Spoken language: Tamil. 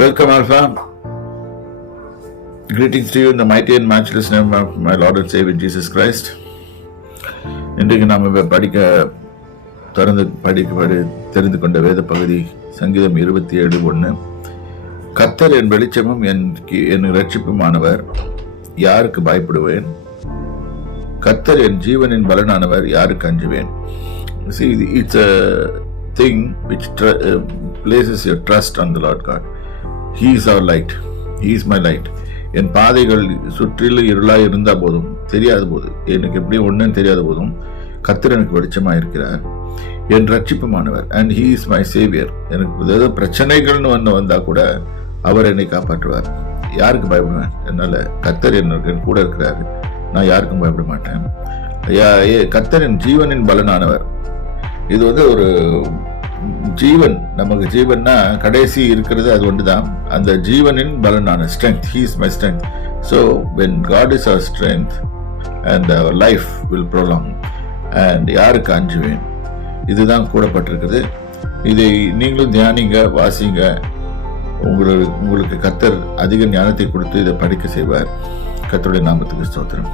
Welcome, Alpha. Greetings to you in the mighty and matchless name of my Lord and Savior Jesus Christ. இன்றைக்கு நாம் தெரிந்து கொண்ட வேத பகுதி சங்கீதம் 27:1. கர்த்தர் என் வெளிச்சமும் என் இரட்சிப்புமானவர், யாருக்கு பயப்படுவேன்? கர்த்தர் என் ஜீவனின் பலனானவர், யாருக்கு அஞ்சுவேன்? See, it's a thing which places your trust on the Lord God. He is our light. He is my light. என் பாதைகள் சுற்றிலும் இருளாய் இருந்த போதும், தெரியாத போது, எனக்கு எப்படி ஒன்றும் தெரியாத போதும் கர்த்தர் எனக்கு வெளிச்சமாக இருக்கிறார், என் ரட்சிப்புமானவர். And he is my saviour. எனக்கு ஏதோ பிரச்சனைகள்னு வந்தால் கூட அவர் என்னை காப்பாற்றுவார். யாருக்கு பயப்படுவேன்? என்னால் கர்த்தர் எனக்கு கூட இருக்கிறாரு, நான் யாருக்கும் பயப்பட மாட்டேன். கர்த்தர் என் ஜீவனின் பலனானவர். இது ஒரு ஜீவன், நமக்கு ஜீவன்னா கடைசி இருக்கிறது அது ஒன்றுதான். அந்த ஜீவனின் பலனான strength, he is my strength. So when God is our strength and our life will prolong. And யாருக்கு அஞ்சுவேன்? இதுதான் கூடப்பட்டிருக்குது. இதை நீங்களும் தியானிங்க, வாசிங்க. உங்களுக்கு கர்த்தர் அதிக ஞானத்தை கொடுத்து இதை படிக்க செய்வார். கர்த்தருடைய நாமத்துக்கு ஸ்தோத்திரம்.